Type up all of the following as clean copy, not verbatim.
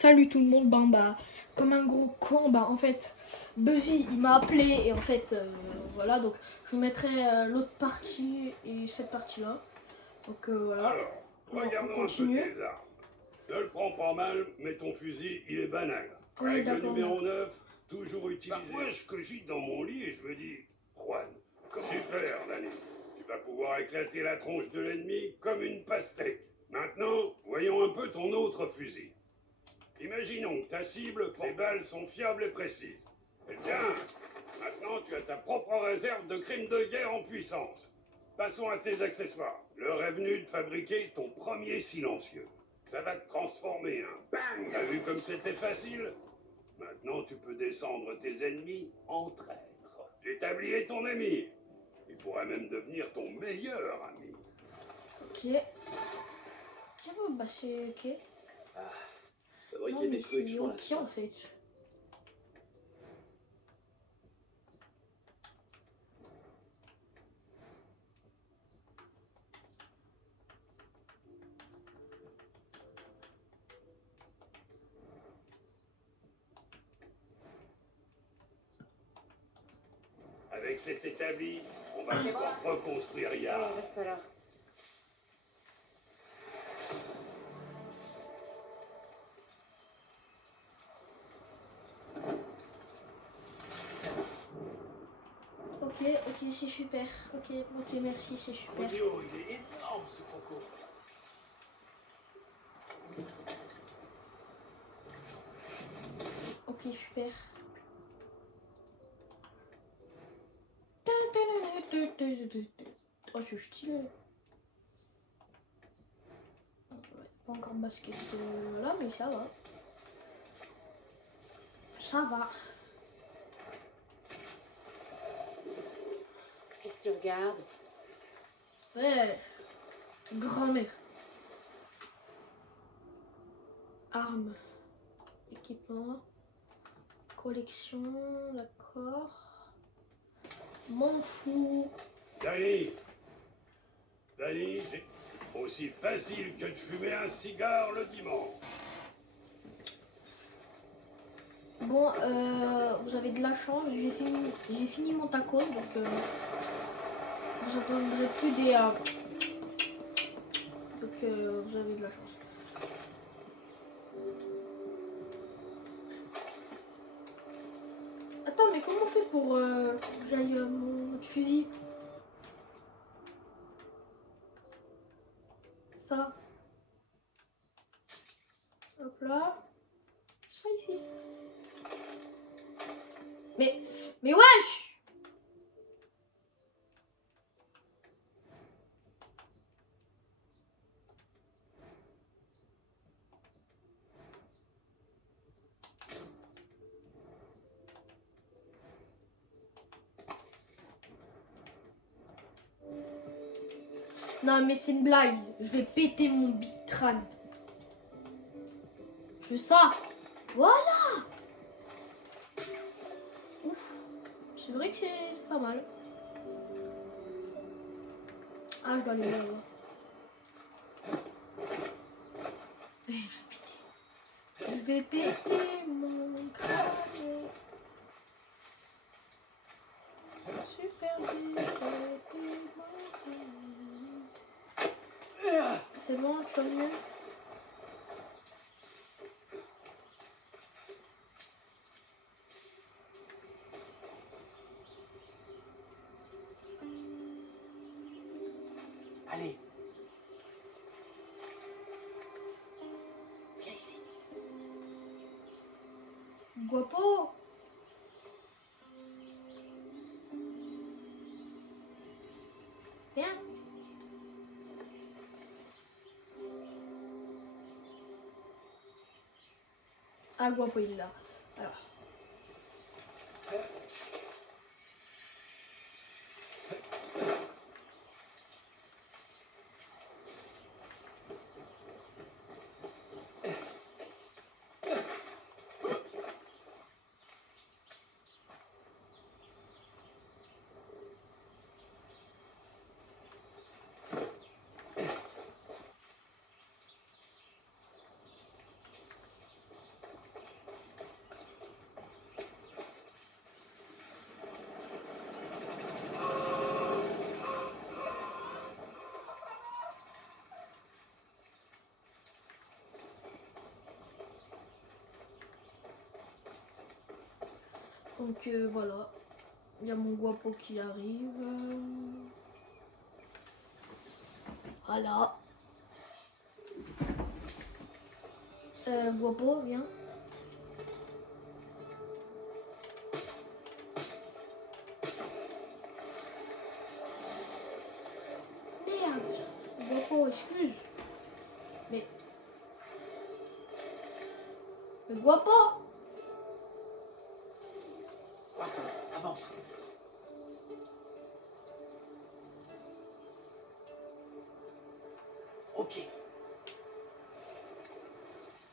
Salut tout le monde, comme un gros con, en fait, Buzzy il m'a appelé et en fait, voilà, donc je vous mettrai l'autre partie et cette partie-là. Donc voilà, Alors, on regardons continue. un peu tes armes. Ne le prends pas mal, mais ton fusil, il est banal. Oui, Règle d'accord, numéro 9, toujours utilisé. Parfois, je cogite dans mon lit et je me dis, Juan, comme super, Danny. Tu vas pouvoir éclater la tronche de l'ennemi comme une pastèque. Maintenant, voyons un peu ton autre fusil. Imaginons que ta cible, ses balles sont fiables et précises. Eh bien, maintenant tu as ta propre réserve de crimes de guerre en puissance. Passons à tes accessoires. L'heure est venue de fabriquer ton premier silencieux. Ça va te transformer, hein. Bang! T'as vu comme c'était facile? Maintenant tu peux descendre tes ennemis en traître. L'établi est ton ami. Il pourrait même devenir ton meilleur ami. Ok. Ok, bon, c'est ok. Fabriquer Non, mais des trucs, c'est je m'en ok lasse en pas. fait. Avec cet établi, on va pouvoir reconstruire Allez, Yara. reste pas là. Ok, c'est super. Ok, merci, c'est super. Audio, il est énorme ce concours. Ok, super. Oh, c'est stylé. Ouais, pas encore basket là, mais ça va. Ça va. Qu'est-ce que tu regardes? Ouais. Grand-mère. Armes. Équipement. Collection. D'accord. M'en fous. Danny, c'est aussi facile que de fumer un cigare le dimanche. Bon, vous avez de la chance. J'ai fini mon taco, donc vous entendrez plus des. Donc vous avez de la chance. Attends, mais comment on fait pour que j'aille mon autre fusil? Ça. Hop là. Ça ici. Mais wesh! Non mais c'est une blague. Je vais péter mon big crâne. Je veux ça. Voilà. Ouf. C'est vrai que c'est pas mal. Ah, je dois aller là-bas. Je vais péter mon crâne. Super vite, péter mon crâne. C'est bon, tu vas mieux? Allez. Viens ici. Guapo. Viens. Ah, Guapo, il est là. Alors. Donc voilà. Il y a mon guapo qui arrive. Voilà. Guapo, viens. Merde. Guapo, excuse. Mais Guapo. Avance. Ok.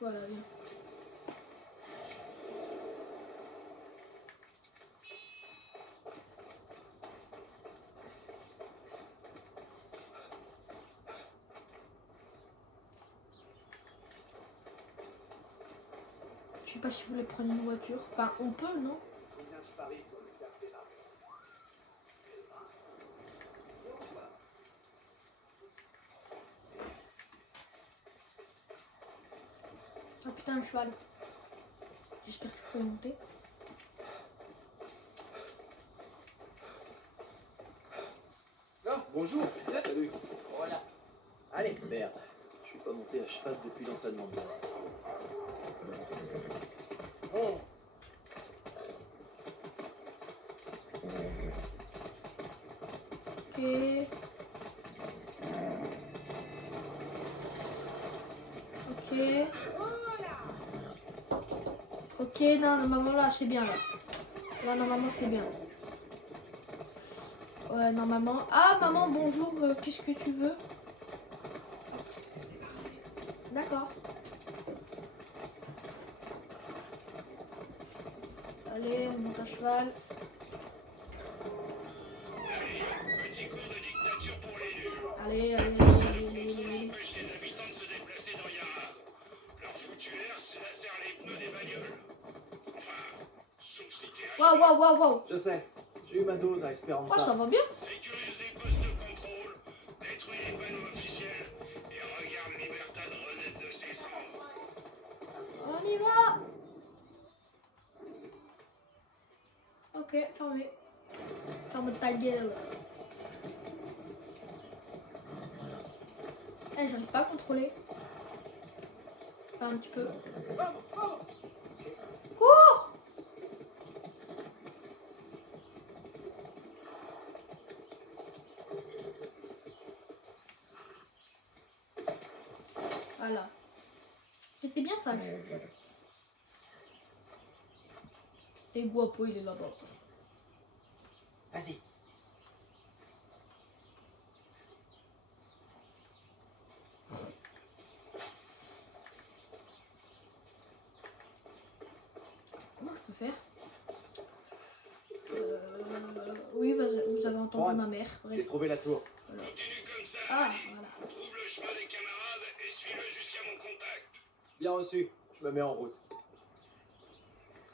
Voilà, viens. Je sais pas si vous voulez prendre une voiture. Enfin, on peut, non? Combien je parie pour le café là? Ah putain, un cheval. J'espère que je pourrai monter. Ah, bonjour. Salut. Voilà. Allez. Merde. Je suis pas monté à cheval depuis l'entraînement de base. Oh. Ok. Ok. Ok, non, normalement là c'est bien là. Là normalement c'est bien. Ouais, normalement. Ah maman, bonjour, qu'est-ce que tu veux? D'accord. Allez, on monte à cheval. Petit cours de dictature pour les nuls. Allez, allez, Seul allez, allez, contrôle allez. empêche les habitants de se déplacer dans Yara. Leur foutu air, c'est la serre les pneus des bagnoles. Enfin, sauf si t'es Waouh, waouh, waouh, waouh. Je sais. J'ai eu ma dose à Esperanza. Oh, ça va bien. sécurise les postes de contrôle, détruit les panneaux officiels et regarde Libertad renaître de ses cendres. On y va. Ok, fermé. Ferme ta gueule. Eh, j'arrive pas à contrôler. Enfin, un petit peu. Cours! Voilà. C'était bien sage. Et Guapo, il est là-bas. Vas-y. Comment je peux faire? Oui, vous avez entendu Juan, ma mère. J'ai Bref. trouvé la tour. Voilà. Continue comme ça, Ah, Manny. voilà. Trouve le chemin des camarades et suis-le jusqu'à mon contact. Bien reçu. Je me mets en route.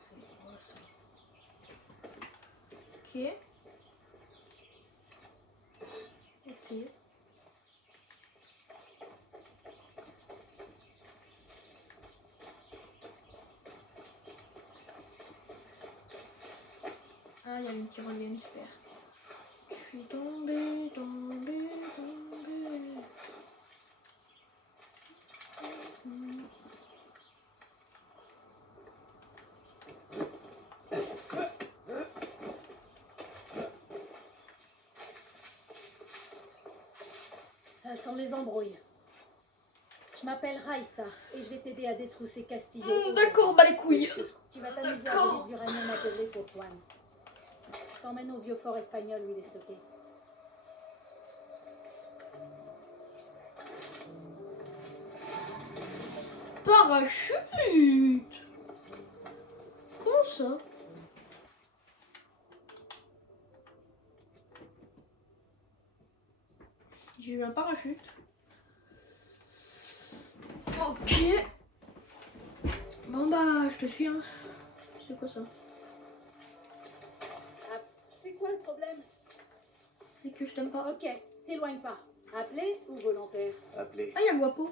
C'est quoi ça? Ok. Ok. Ah, il y a une tyrolienne, super. Je suis tombée, tombée, tombée. Ça sent les embrouilles. Je m'appelle Raissa et je vais t'aider à détrousser Castillo. D'accord, bah les couilles. Tu vas t'amuser à D'accord. voler du uranium à Pedré pour Juan. Je t'emmène au vieux fort espagnol où il est stocké. Parachute. Comment ça? J'ai eu un parachute. Ok. Bon bah, je te suis, hein. C'est quoi ça? Ah, c'est quoi le problème? C'est que je t'aime pas. Ok, t'éloigne pas. Appelé ou volontaire? Appelé. Ah, y'a Guapo.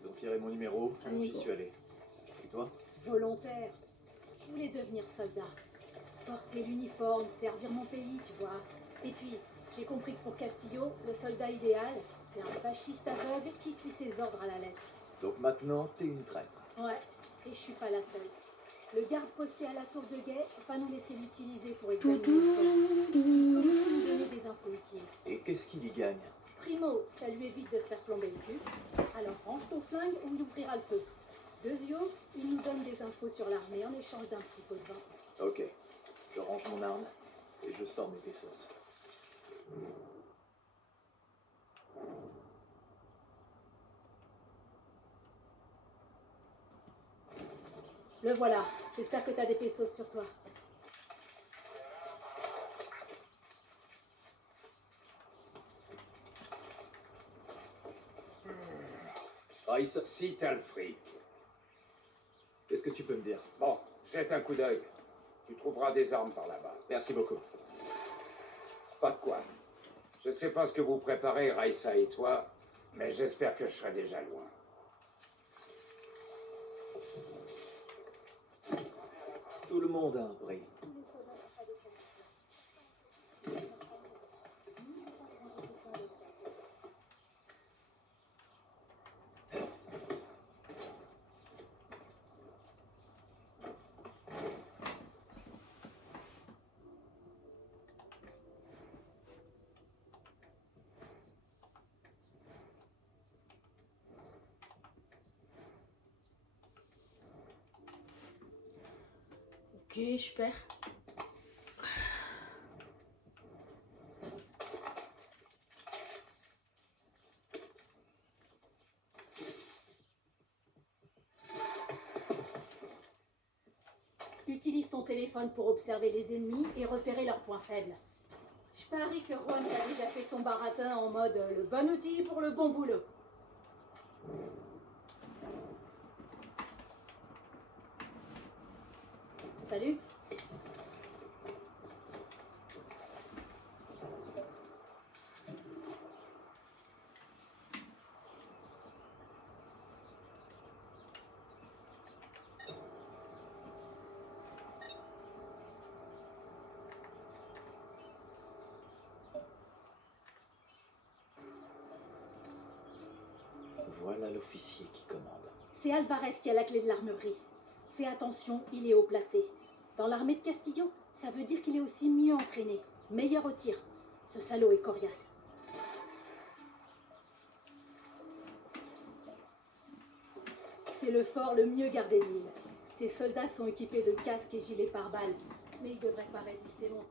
Ils ont tiré mon numéro. Amigo. J'y suis allé. Et toi? Volontaire. Je voulais devenir soldat. Porter l'uniforme, servir mon pays, tu vois. Et puis, j'ai compris que pour Castillo, le soldat idéal, c'est un fasciste aveugle qui suit ses ordres à la lettre. Donc maintenant, t'es une traître. Ouais, et je suis pas la seule. Le garde posté à la tour de guet va nous laisser l'utiliser pour examiner le sol. Il peut aussi nous donner des infos utiles. Et qu'est-ce qu'il y gagne? Primo, ça lui évite de se faire plomber le cul. Alors range ton flingue ou il ouvrira le feu. Deuxièmement, il nous donne des infos sur l'armée en échange d'un petit pot de vin. Ok, je range mon arme et je sors mes pesos. Le voilà. J'espère que t'as des pesos sur toi. Raïs, Si t'as le fric. qu'est-ce que tu peux me dire? Bon, jette un coup d'œil. Tu trouveras des armes par là-bas. Merci beaucoup. Pas de quoi. Je sais pas ce que vous préparez, Raïssa et toi, mais j'espère que je serai déjà loin. Tout le monde a un prix. Ok, super. Utilise ton téléphone pour observer les ennemis et repérer leurs points faibles. Je parie que Juan a déjà fait son baratin en mode le bon outil pour le bon boulot. Salut. Voilà l'officier qui commande. C'est Alvarez qui a la clé de l'armurerie. Fais attention, il est haut placé. Dans l'armée de Castillo, ça veut dire qu'il est aussi mieux entraîné, meilleur au tir. Ce salaud est coriace. C'est le fort le mieux gardé de l'île. Ses soldats sont équipés de casques et gilets pare-balles, mais ils devraient pas résister long.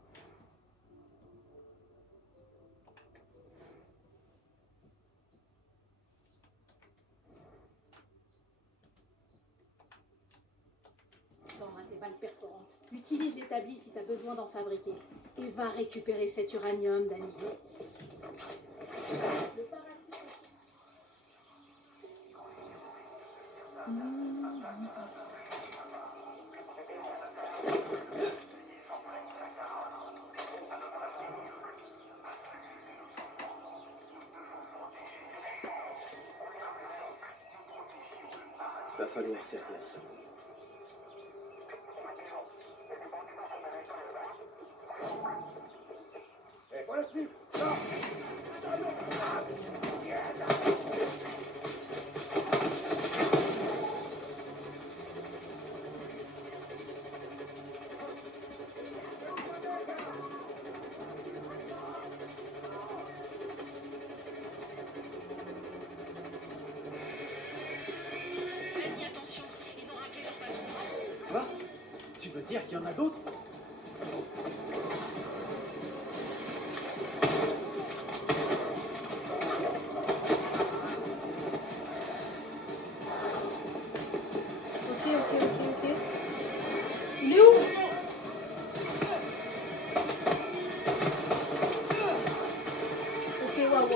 Attends, tes balles perforantes. Utilise l'établi si t'as besoin d'en fabriquer. Et va récupérer cet uranium, Danny. Le parachute... Va falloir faire gaffe. Et voilà, Steve. Non. Quoi? Tu veux dire qu'il y en a d'autres? Ok. Il est où? Ok, waouh.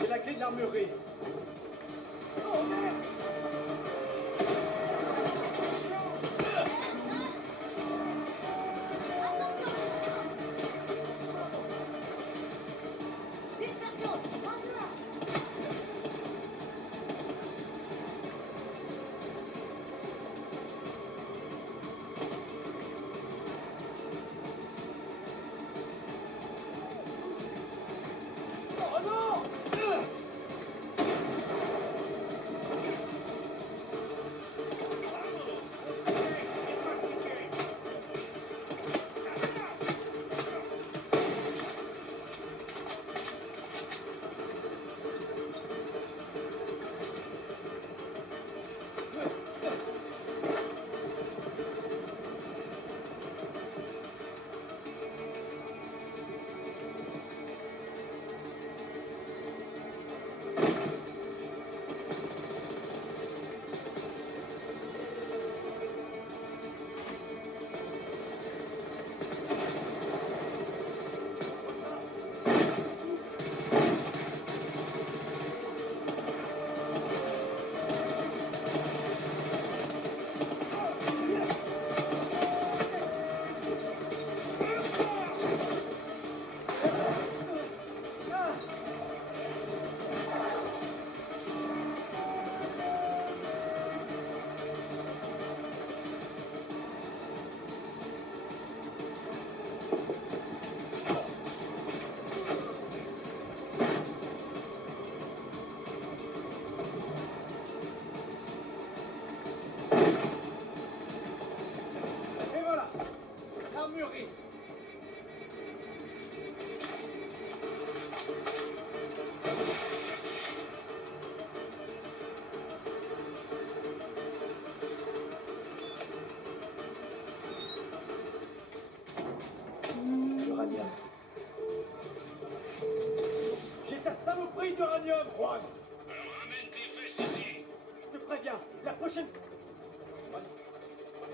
C'est la clé de l'armurerie. Oh merde! Oh non! Et voilà, l'armurerie. L'uranium. J'ai ta saloperie d'uranium, Juan. Alors ramène tes fesses ici. Je te préviens, la prochaine...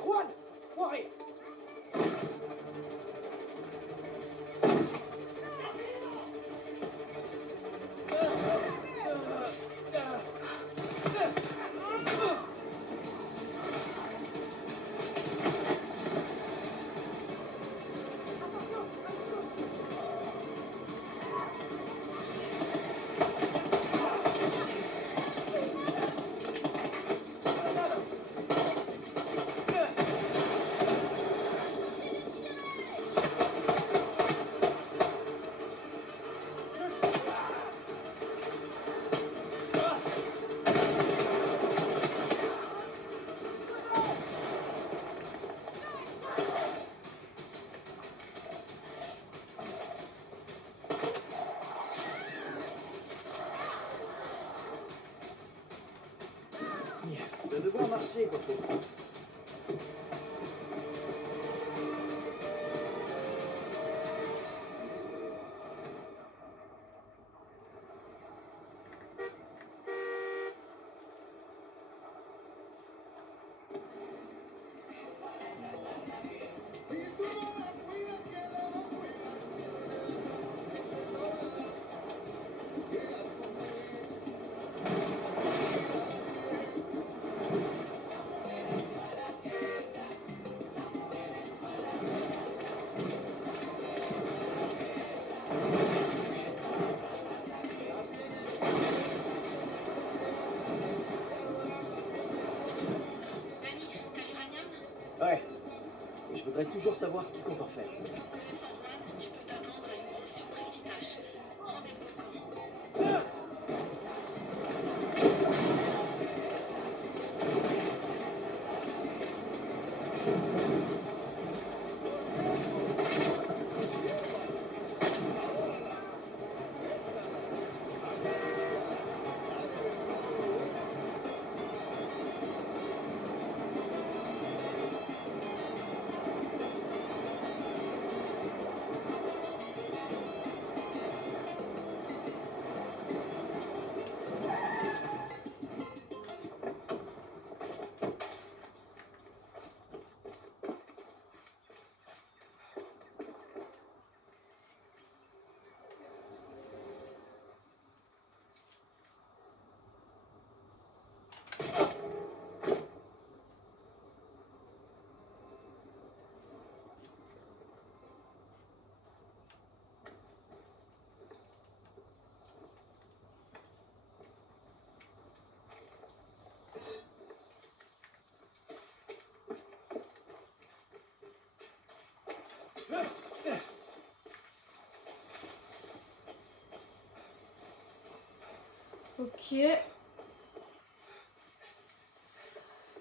Juan, foiré. On va devoir marcher, quoi. Ouais. Et je voudrais toujours savoir ce qu'il compte en faire. Tu peux t'attendre à une session prestige. Rendez-vous Ah! Ok.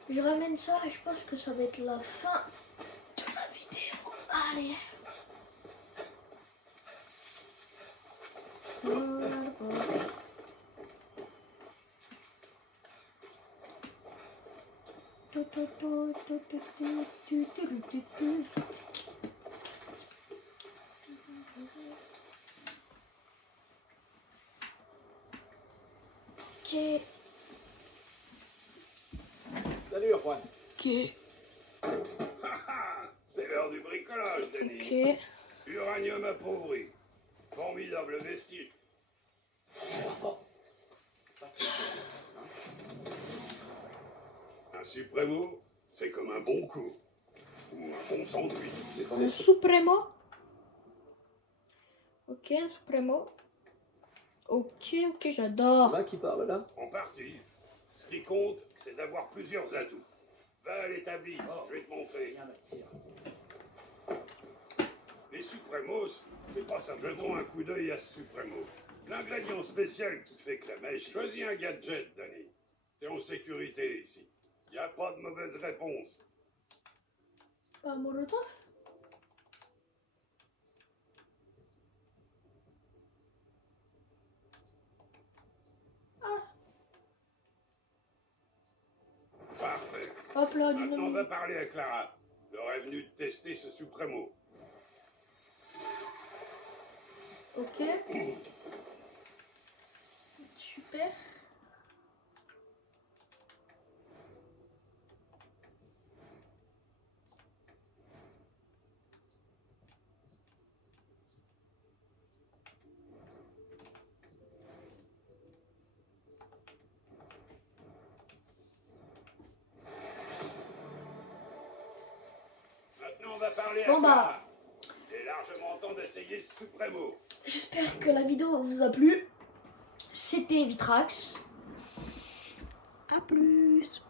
Je ramène ça et je pense que ça va être la fin de la vidéo. Allez. Voilà. Ok. Salut, Juan. Ok. C'est l'heure du bricolage, Denis. Ok. Uranium appauvri. Formidable vestige. Un suprêmo, c'est comme un bon coup. Ou un bon sandwich. Un supremo. Ok, un supremo. Ok, ok, j'adore. Là qui parle là. En partie. Ce qui compte, c'est d'avoir plusieurs atouts. Va à l'établi, je vais te montrer. Les supremos, c'est pas ça. Jetons un coup d'œil à ce supremo. L'ingrédient spécial qui fait que la magie. Choisis un gadget, Danny. T'es en sécurité ici. Y a pas de mauvaise réponse. Pas Molotov. Parfait. Hop là, Maintenant, on va dynamite. parler à Clara. J'aurais venu de tester ce supremo. Ok. Super. Maintenant, on va parler Bon, à bah. Clara. Il est largement temps d'essayer ce supremo. J'espère que la vidéo vous a plu. C'était Vitrax. A plus.